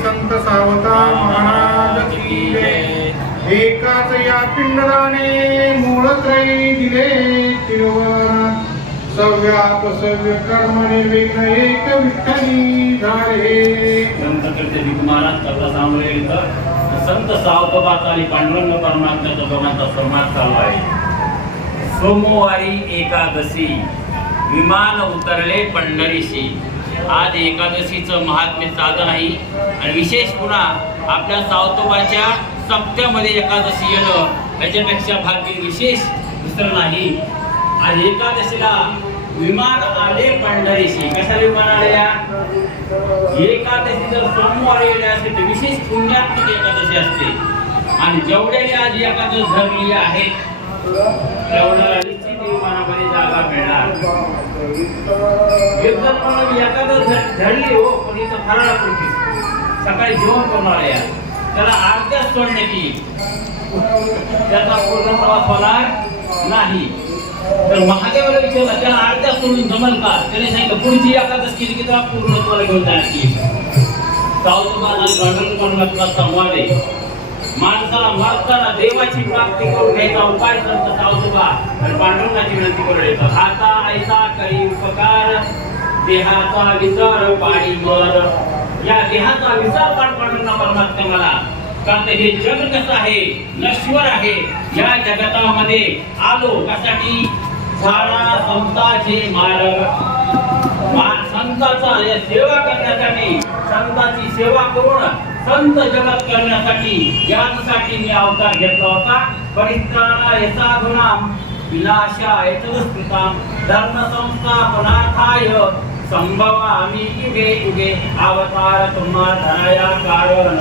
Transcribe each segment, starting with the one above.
संत सावता महाराज. एकाच या पिंडराने मूळ त्रयी दिले सव्याप सव्य कर्म निर्विघ्न एक विठ्ठली झाले संत कीर्ती महाराज कथा सांगले इथं संत सावकोबाचा आणि पांडुरंग परमात्म्याचा दोघांचा संवाद चालू आहे. सोमवारी एकादशी. विमान उतरले पंढरीशी. आज एकादशीचं महात्म्य साधं नाही आणि विशेष पुन्हा आपल्या सावतोबाच्या सप्त्यामध्ये एकादशी येणं त्याच्यापेक्षा भाग्य विशेष दुसरं नाही. आज एकादशीला विमान आले पंढरीशी. कशा विमान आल्या एकादशी जर सोमवारी येणे असेल तर विशेष पुण्यात्मक एकादशी असते. आणि जेवढ्याने आज एकादश धरली आहे जागा मिळणार. म्हणून एकादश धरली हो पण इथं फराळ सकाळी जेवण करणार या. त्याला अर्ध्या सोडण्याची त्याचा पूर्ण प्रवास होणार नाही. तर महादेवाला विचारलं त्याला अर्ध्या सोडून जमल का? त्याने सांगितलं पुढची एकादश केली की त्याला पूर्ण तुम्हाला घेऊन जाण्यात जाऊ सावतबाद संवाद आहे. माणसाला मरताना देवाची प्राप्ती करून घ्यायचा उपाय संत सावसुबा. आणि पांडुरंगाची विनंती करून येतो. हाता ऐसा करी उपकार देहाचा विचार पाणी मर या देहाचा विचार पाठ पांडुरंगा परमात्मा मला. कारण हे जग कसं आहे? नश्वर आहे. या जगतामध्ये आलो कशासाठी? झाडा संताचे मारक संताचा सेवा करण्यासाठी. संताची सेवा करून संत जगत करण्यासाठी यासाठी मी अवतार घेतला होता. परित्राणा यथागुणा विनाशाय तदस्कृताम धर्म संस्थापनार्थाय संभवामि युगे युगे अवतार तुम्हा धनाया कारण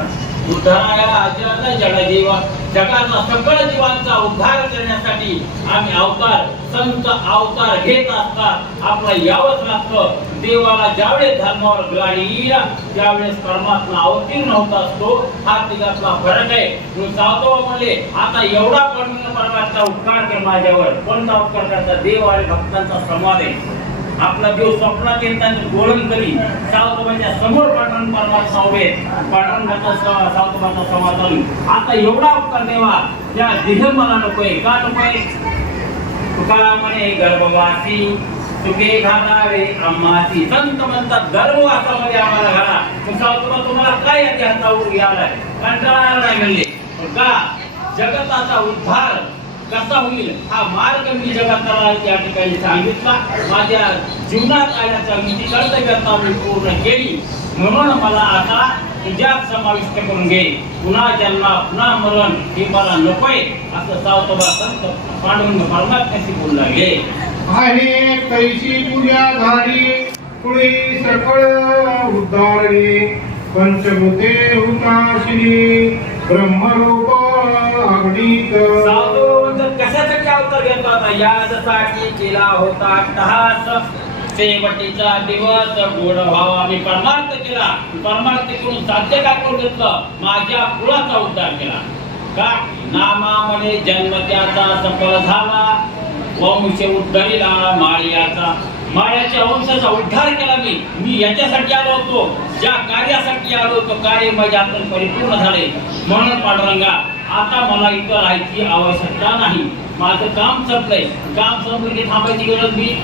उद्धाराया जन जडजीव जगाचा सकळ जीवांचा उद्धार करण्यासाठी आम्ही अवतार संत अवतार घेत असतात. आपला यावत लागतं. देवाला ज्यावेळेस धर्मावर गाडी येईल त्यावेळेस परमात्मा अवतीर्ण होत असतो. हा तिघातला फरक आहे. म्हणून सावतोबा म्हणले आता एवढा पडून परमात्मा उपकार कर माझ्यावर. कोणता उपकार करता? देव आणि भक्तांचा संवाद आहे. आपला देव स्वप्नात येईल त्यांचे बोलन करी सावतोबाच्या समोर पांडुरंग परमात्मा उभे आहेत. पांडुरंगाचा स- सावतोबाचा संवाद आता एवढा उपकार देवा त्या देह मला नकोय का नकोय? तुकाराम म्हणे गर्भवासी तुके घालावे आम्हाची संत म्हणतात गर्भवासामध्ये आम्हाला घाला. मग सावतोबा तुम्हाला काय या हातावर यालाय कंटाळा नाही म्हणले. का? जगताचा उद्धार कसा होईल. हा मार्ग मी जगाला त्या ठिकाणी सांगितला. माझ्या जीवनात आल्याच्या विधी कर्तव्यता मी पूर्ण केली. म्हणून मला आता तुझ्यात समाविष्ट करून घे. पुन्हा जन्मा पुन्हा मरण हे मला नकोय असं सावतोबा संत पांडुरंग परमात्म्याशी बोलू लागले. आहे कैसी पूजा धारी कुळी सकळ उद्धारणी पंचभूते हुताशिनी ब्रह्मरूप अग्निक सावतो कशासाठी अवतार घेतला होता यासाठी केला होता तहास. शेवटीचा दिवस गोड व्हावा मी परमार्थ केला. परमार्थ करून साध्य का करून घेतलं. माझ्या कुळाचा उद्धार केला. का? नामामध्ये जन्म त्याचा सफळ झाला. वंश उद्धरीला माळ्याचा. माळ्याच्या वंशाचा उद्धार केला मी. मी याच्यासाठी आलो होतो. ज्या कार्यासाठी आलो तो कार्य माझ्यातून परिपूर्ण झाले. म्हणून पांडुरंगा आता मला इथं राहायची आवश्यकता नाही. माझं काम संपलंय. काम संपलं की थांबायची गरज मी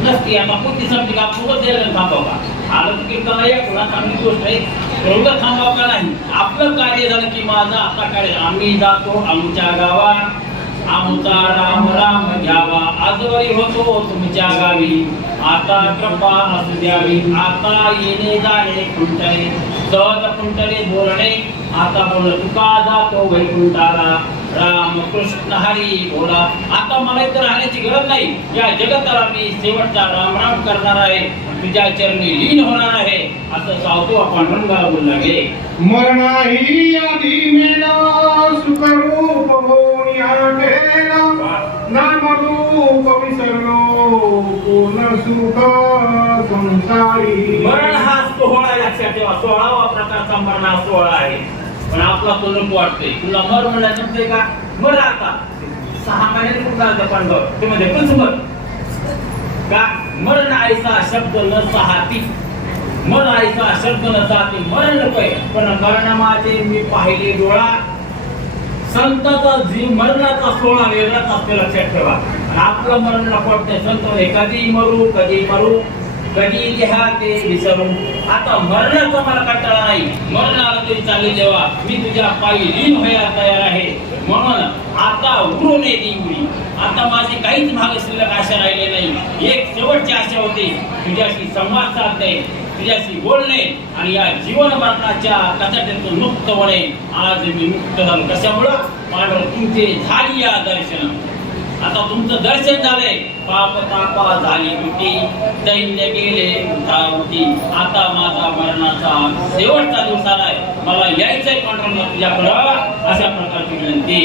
नसती. आता कोणती संपली का? पुढं द्यायला थांबाव का? आलं तर कीर्तन या पुन्हा चांगली गोष्ट आहे? एवढं थांबाव का नाही? आपलं कार्य झालं की माझं आता कार्य आम्ही जातो आमच्या गावात. आमचा राम राम घ्यावा. आजवरी होतो तुमच्या गावी. आता कृपा असू द्यावी. आता येणे जाणे खुंटणे. सहज खुंटणे बोलणे. आता बोल तुका जातो वैकुंठाला. राम कृष्ण हरी बोला. आता मला इथं राहण्याची गरज नाही. या जगताला मी शेवटचा राम राम करणार आहे. तुझ्या चरणी लीन होणार आहे. असं सावतो पांडुरंगाला बोलू लागले. मरणाही आधी मेला सुखरूप होऊन आठेल नामरूप विसरलो पूर्ण सुख संसारी. मरण हा सोहळा लक्षात ठेवा. सोळावा प्रकारचा मरण हा सोहळा आहे. पण आपला तो नको वाटतोय. तुला मर म्हणलं जमतंय का? मर आता. सहा महिन्याने कुठं झालं पांडव ते म्हणजे मर. का? मरण आईचा शब्द न सहाती. मर आईचा शब्द न सहाती मरण नकोय. पण मरण माझे मी पाहिले डोळा. संताचा जीव मरणाचा सोळा वेगळाच असतो लक्षात ठेवा. आणि आपलं मरण नको वाटतंय. संत एखादी मरू कधी मरू. कधी लिहा ते विसरून? आता मरणाचा मला कंटाळा नाही. मरण आलं तरी चालेल जेव्हा मी तुझ्या पायी लीन व्हायला तयार आहे. म्हणून आता उडू नये ती उडी आता माझी काहीच भाग शिल्लक आशा राहिले नाही. एक शेवटची आशा होती. तुझ्याशी संवाद साधणे तुझ्याशी बोलणे आणि या जीवन मरणाच्या कचाट्यातून मुक्त होणे. आज मी मुक्त झालो. कशामुळं? पांडव तुमचे झाली या दर्शन. आता तुमचं दर्शन झालंय. पाप तापा झाली होती दैन्य गेले होती आता माझा मरणाचा शेवटचा दिवस आलाय. मला यायचंय पांडुरंगा तुझ्याकडं अशा प्रकारची विनंती.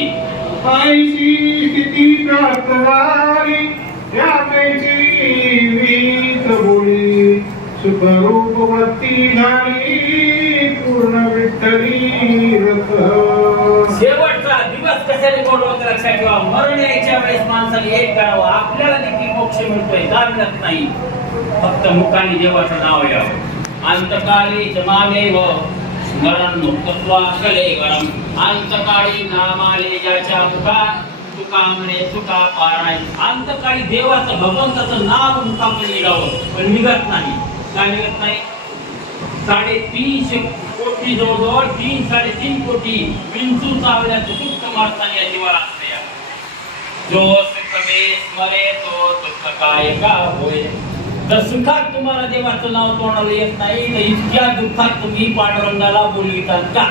आईची स्थिती प्राप्त झाली याची वीत बोली सुखरूप भक्ती झाली पूर्ण विठ्ठली रथ शेवटचा दिवस कशाने बोलवत लक्षात ठेवा. मरण यायच्या वेळेस माणसाने एक करावं आपल्याला देखील मोक्ष मिळतोय का मिळत नाही. फक्त मुखाने देवाचं नाव यावं. अंतकाळी जमामेव स्मरण मुक्तत्वा कले अंतकाळी नामाले ज्याच्या मुखात तुका म्हणे तुका पाराय अंतकाळी देवाचं भगवंताचं नाव मुखामध्ये निघावं पण निघत नाही. जाणवत नाही. साडेतीनशे कोटी जवळजवळ तीन साडेतीन कोटी विंचू चावल्या दुःख मारताना या जीवाला असते जो सुख स्मरे तो दुःख काय का होय? तर सुखात तुम्हाला देवाचं नाव तोंडाला येत नाही तर इतक्या दुःखात तुम्ही पांडुरंगाला बोलवितात का?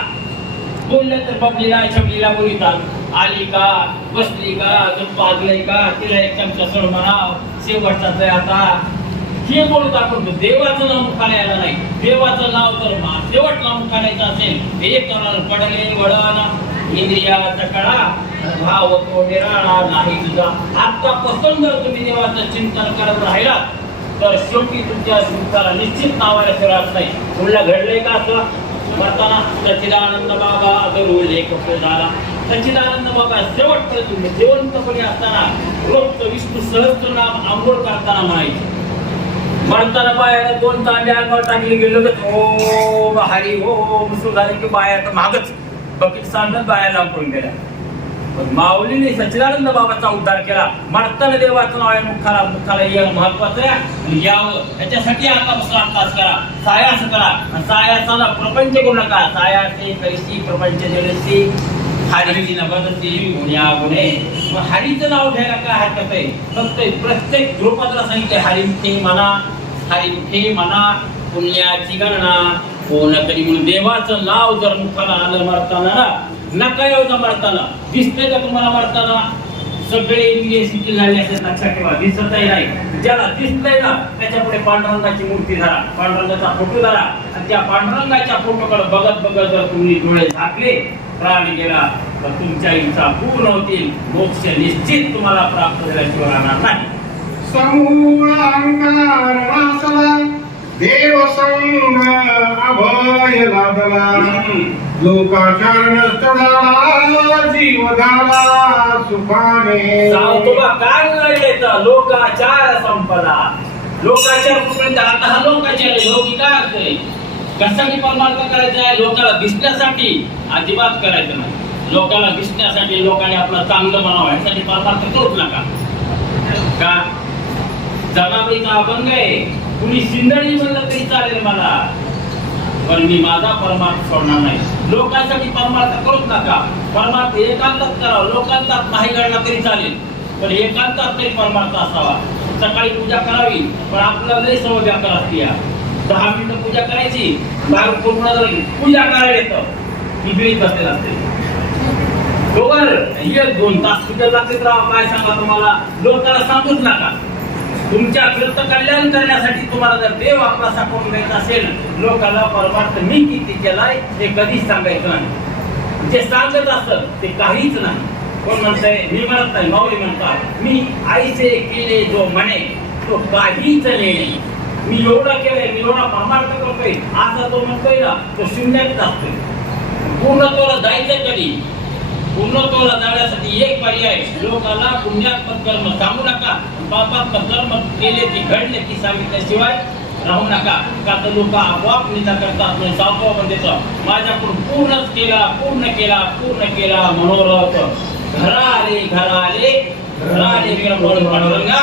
बोललं तर बबलीला छबलीला बोलवितात. आली का? बसली का? दूध पाजलंय का? तिला एक चमचा सोड म्हणा शेवटचा आता. हे बोलत आपण देवाचं नाव मुखाण्याला नाही. देवाचं नाव तर मा- शेवट नाव मुखाण्याचं असेल. हे करार पडले वळण इंद्रियाचा कळा भाव तो निराळा नाही तुझा. आतापासून जर तुम्ही देवाचं चिंतन करत राहिला तर शेवटी तुमच्या सुखाला निश्चित नावाला फिरत नाही. पुढला घडलंय का असं? म्हणताना सचिदानंद बाबा जर उल्लेख झाला सचिदानंद बाबा शेवटपर्यंत जिवंतपणे असताना रोजचं विष्णू सहस्त्र नाम आंघोळ करताना म्हणायचे म्हणताना बायाला दोन तांबे अंगावर टाकले गेलो तर ओम हरी ओम सुधारी की बाया तर मागच. बकीट सांगत बाया लांब पडून गेल्या. पण माऊलीने सच्चिदानंद बाबाचा उद्धार केला. मरताना देवाचं नाव आहे मुखाला मुखाला येणं महत्वाचं आहे. यावं. याच्यासाठी आतापासून अभ्यास करा. सायास करा. आणि सायासाला प्रपंच करू नका. सायाचे कैसी प्रपंच जलसी हरीची नवदती गुण्या गुणे. मग हरीचं नाव घ्यायला काय हरकत आहे? फक्त प्रत्येक द्रुपदाला सांगितले हरी म्हणा. हरिमुखी म्हणा पुण्याची गणना. कोण तरी म्हणून देवाचं नाव जर मुखाला आलं मरताना ना नका येऊ मरताना. दिसतंय का तुम्हाला मरताना? सगळे इंद्रिय झाले असे लक्षात ठेवा. दिसतही नाही. ज्याला दिसतंय ना त्याच्या पुढे पांडुरंगाची मूर्ती धरा. पांडुरंगाचा फोटो धरा. आणि त्या पांडुरंगाच्या फोटोकडे बघत बघत जर तुम्ही डोळे झाकले प्राण गेला तर तुमच्या इच्छा पूर्ण होतील. मोक्ष निश्चित तुम्हाला प्राप्त झाल्याशिवाय राहणार नाही. समूळ अंकार देव संग अभय लादला लोकाचरण चढाला जीव झाला सुखाने. बा काय बोलायचं लोकाचार संपला. लोकाचार कुठपर्यंत आता हा लोकाचार लोकी काय असते कशासाठी परमार्थ करायचा आहे? लोकाला दिसण्यासाठी अजिबात करायचं नाही. लोकाला दिसण्यासाठी लोकांनी आपलं चांगलं बनावं. यासाठी परमार्थ करूच नका. का? जनाबाईचा अभंग आहे. कुणी सिंधणी म्हणलं तरी चालेल मला. पण मी माझा परमार्थ सोडणार नाही. लोकांसाठी परमार्थ करूच नका. परमार्थ एकांतात करावा. लोकांतात नाही घडला तरी चालेल. पण एकांतात तरी परमार्थ असावा. सकाळी पूजा करावी पण आपल्याला लय सवय व्यापार असते या. दहा मिनिटं पूजा करायची बाहेर पूर्ण झाली पूजा करायला येतं. ही बिळीत बसलेलं असते. बरोबर? हे दोन तास कुठे लागते राव? काय सांगा तुम्हाला? लोकांना सांगूच नका. तुमच्या कृत कल्याण करण्यासाठी तुम्हाला जर देव आपला सापडून द्यायचा असेल लोकांना परमार्थ मी किती केलाय ते कधीच सांगायचं नाही. जे सांगत असत ते काहीच नाही. कोण म्हणतंय मी म्हणत नाही माऊली म्हणतात मी आईचे केले जो म्हणे तो काहीच नाही. मी एवढा केलंय मी एवढा परमार्थ करतोय आता तो म्हणतोय ना तो शून्यात असतोय. पूर्ण तोला जायचं कधी? पूर्णत्वाला जाण्यासाठी एक पर्याय लोकांना पुण्यात्मक कर्म सांगू नका. पापात्मक कर्म केले की घडले की सांगितल्याशिवाय राहू नका. का तर लोक आपोआप निंदा करतात म्हणजे सांगतो आपण देतो माझ्याकडून पूर्णच केला पूर्ण केला पूर्ण केला मनोरथ. घरा आले घरा आले घरा आले मनोरंगा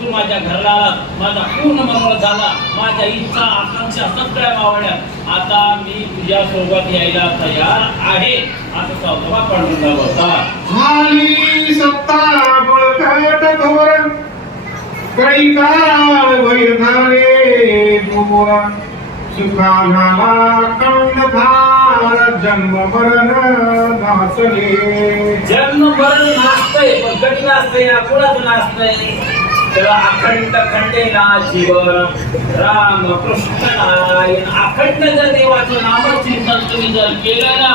तू माझ्या घराला माझा पूर्ण मनोरथ झाला. माझ्या इच्छा आकांक्षा सगळ्या मावळ्या आता मी तुझ्या सोबत यायला तयार आहे. असं सावधवा पांडुरंगा बसा झाली सत्ता बळकट सुखा झाला कंडधार जन्म मरण नाचले जन्म मरण पण कधी ना कुणाचं अखंड जीवन राम कृष्ण नारायण. अखंड जर देवाचं नामचिंतन तुम्ही जर केलं ना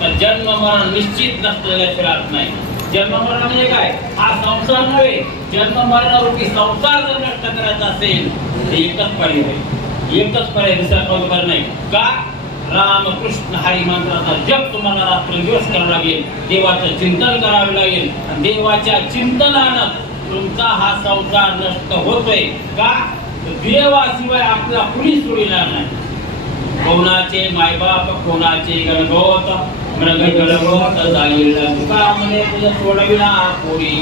तर जन्म मरण निश्चित नसलेल्या राहत नाही. जन्म मरण म्हणजे काय? हा संसार नव्हे. जन्म मरण रूपी संसार जर नष्ट करायचा असेल तर एकच पर्याय एकच पर्याय दुसरा पर्याय नाही. का? राम कृष्ण हरी मंत्राचा जप तुम्हाला रात्रदिवस करावा लागेल. देवाचं चिंतन करावे लागेल. आणि देवाच्या चिंतनानं तुमचा हा संसार नष्ट होतोय. का? देवाशिवाय आपला कुणी सोडणार नाही. कोणाचे मायबाप कोणाचे गणगोत मृग गणगोत कोणी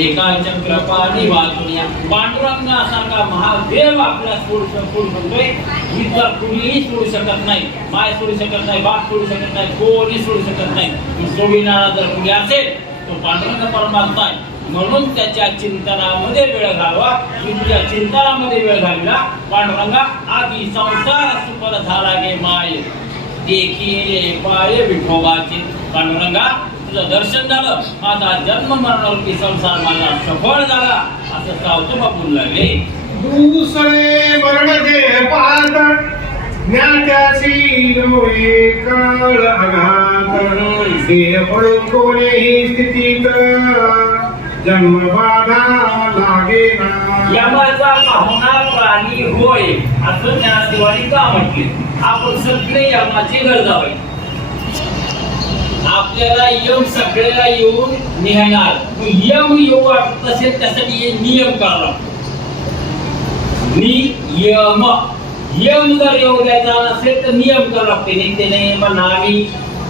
एकाच्या कृपानी वाचुनिया पांडुरंगासारखा महादेव आपल्या सोडू सोडू म्हणतोय तर कुणीही सोडू शकत नाही. माय सोडू शकत नाही बाप सोडू शकत नाही कोणी सोडू शकत नाही. सोडविणारा जर कुणी असेल तो पांडुरंग परमात्मा आहे. म्हणून त्याच्या चिंतनामध्ये वेळ घालवा. तुमच्या चिंतनामध्ये वेळ घालला पांडुरंगा आधी संसार सुपर झाला गे माय. देखिले पाय विठोबाचे पांडुरंगा तुझं दर्शन झालं. माझा जन्म मरणावरती संसार माझा सफळ झाला. असं सावतो बापून लागले. दुसरे वर्ण दे पात ज्ञात्याची डोळे काळ अघात देह पडून कोणीही स्थितीत जन्म बाधा लागे ना यमाचा पाहुणा प्राणी होय असं ज्ञानदेवानी का म्हटले? आपण सगळे यमाचे गरजावे आपल्याला यम सगळ्याला येऊन निघणार. यम येऊ वाटत असेल त्यासाठी नियम करावा नियम. यम जर येऊ द्यायचा नसेल तर नियम करावं लागते. नित्य नियम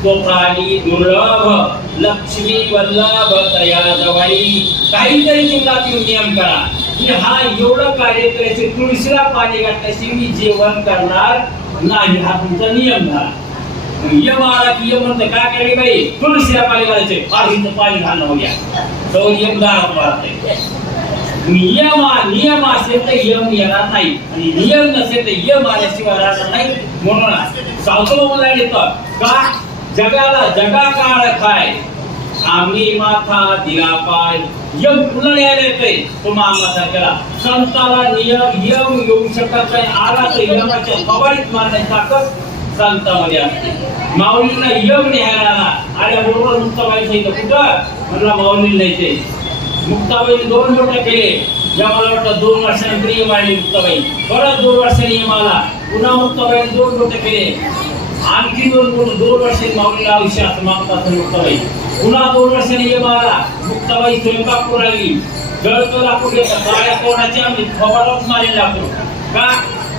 तो प्राणी दुर्लभ लक्ष्मी वल्लभ तया जवाई काहीतरी जीवनातील नियम करा. की हा एवढं कार्य करायचे तुळशीला पाणी घातल्याशी मी जेवण करणार नाही हा तुमचा नियम झाला. यम आला की यम म्हणते काय करायला बाई? तुळशीला पाणी घालायचे. फारशीचं पाणी घालणं घ्या गया यम दारात नियम नियम असेल तर यम येणार नाही. आणि नियम नसेल तर यम आल्याशिवाय राहणार नाही. म्हणून सावतो मला येतं का? जगाला जगा काळ काय आम्ही माथा दिला पाय. यम पुन्हा न्यायला येतोय तो मामाचा केला. संताला नियम यम येऊ शकत नाही. आला तर यमाच्या कवाडीत मारण्याची ताकद संतामध्ये असते. माऊलींना यम न्यायला आला. आल्याबरोबर मुक्ताबाई सांगितलं कुठं? म्हणला माऊली न्यायचे मुक्ताबाईने दोन बोट केले. ज्या मला वाटतं दोन वर्षानंतर यम आली मुक्ताबाई. परत दोन वर्षांनी यम आला. पुन्हा मुक्ताबाईने दोन बोट केले. आणखी दोन बोट दोन वर्षांनी माऊलीला आयुष्य असं मागत मुक्ताबाई. पुन्हा दोन वर्षांनी यम आला मुक्ताबाई स्वयंपाक करू लागली जळतो लाकूड घेतात कोणाची आम्ही खबरच मारेल लाकूड. का?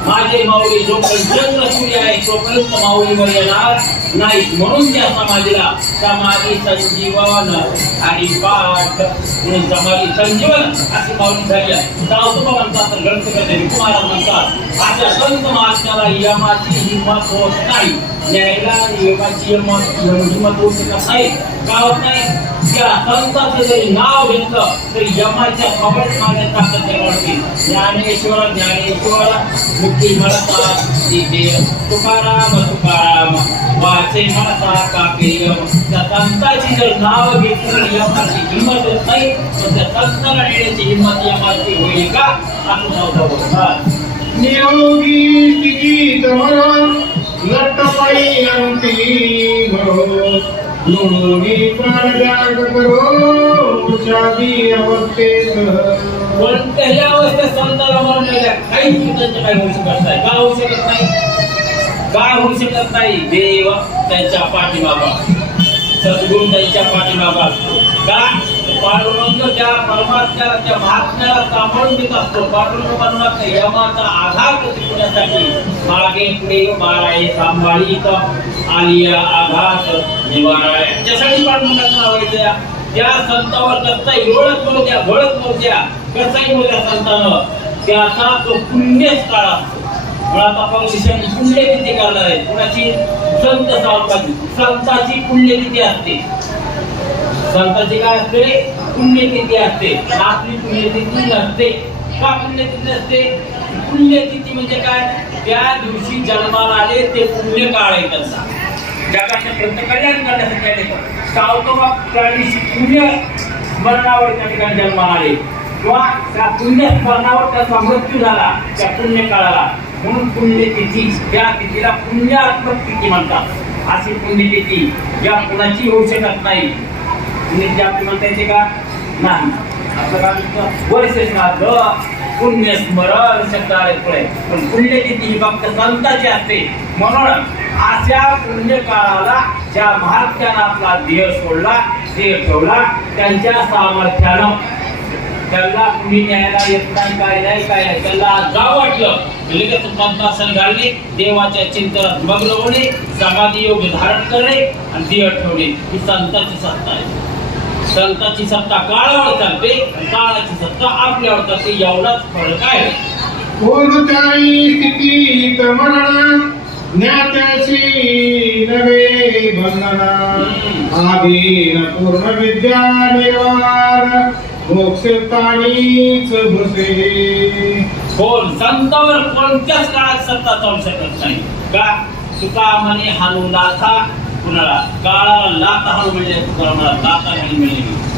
माझे माऊली जोपर्यंत जन्म सूर्य आहे तोपर्यंत माऊलीवर येणार नाही. म्हणून त्या समाधीला समाधी संजीवन आणि पाठ म्हणून समाधी संजीवन अशी माऊली झाली आहे. म्हणतात तर ग्रंथ करते कुमार म्हणतात अशा संत महात्म्याला यमाची हिंमत होत नाही. न्यायला यमाची नाही का होत नाही? त्या संताचं जरी नाव घेतलं तर यमाच्या कबड मारण्यात ताकद वाटते. ज्ञानेश्वर ज्ञानेश्वर मुक्ती म्हणतात तुकाराम तुकाराम वाचे म्हणता काकेयम त्या संताची जर नाव घेतली तर यमाची हिंमत होत नाही. तर त्या संताला नेण्याची हिंमत यमाची होईल का? असं नव्हतं बोलतात नियोगी स्थितीत लोणी प्राण करो. शादी अवस्थेत. अवस्थेत मरण नाही काय होऊ शकत नाही. का होऊ शकत नाही? काय होऊ शकत नाही? देव त्यांच्या पाठीमागा. सद्गुरू त्यांच्या पाठीमागा असतो. का? पांडुरंग त्या परमात्म्याला त्या महात्म्याला सांभाळून घेत असतो. पांडुरंग परमात्मा यमाचा आधार टिकवण्यासाठी मागे पुढे माराय सांभाळीत आलिया आघात निवारा. याच्यासाठी पांडुरंगाचं नाव आहे त्या. संतावर कसलाही एवढंच करू द्या ओळख करू द्या. कसाही बोल त्या संतानं. त्याचा तो पुण्यच काळ असतो. मुळात आपण विषय पुण्यतिथी करणार आहे. कुणाची? संत सावकाची संताची पुण्यतिथी असते. संताची काय असते? पुण्यतिथी असते. आपली पुण्यतिथी नसते. का पुण्यतिथी नसते? पुण्यतिथी म्हणजे काय? त्या दिवशी जन्माला आले ते पुण्य काळ आहे त्यांचा जगाच्या प्रत्येक कल्याण करण्यासाठी आले सावकावा त्या पुण्य स्मरणावर त्या ठिकाणी जन्माला आले. किंवा त्या पुण्य स्मरणावर त्याचा मृत्यू झाला त्या पुण्य काळाला. म्हणून पुण्यतिथी त्या तिथीला पुण्यात्मक तिथी म्हणतात. अशी पुण्यतिथी या कुणाची होऊ शकत नाही. पुण्यतिथी आपली म्हणता येते का? नाही आपलं काय पुण्य स्मरण शब्द आले पुढे पण पुण्यतिथी ही फक्त संताची असते. म्हणून अशा पुण्य काळाला ज्या महात्म्यानं आपला देह सोडला देह ठेवला त्यांच्या सामर्थ्यानं त्याला कुणी न्यायला येत नाही काय नाही काय नाही. त्याला जाव वाटलं. लगेच पद्मासन घालणे देवाच्या चिंतनात मग्न होणे समाधी योग धारण करणे आणि देह ठेवणे ही संताची सत्ता आहे. संताची सत्ता काळावर चालते काळाची सत्ता आपल्यावर चालते एवढाच फरक आहे. कोणत्याही स्थितीत मरण ज्ञात्याची नवे बंधना आधीन पूर्ण विद्या निर्वाण भसे कोण? संतावर कोणत्याच काळात सत्ता चालू शकत नाही. का? तुका म्हणे हानू लाथा कुणाला? काळाला लाथा हाणू म्हणजे कुणाला म्हणाला लाथा घाली म्हणजे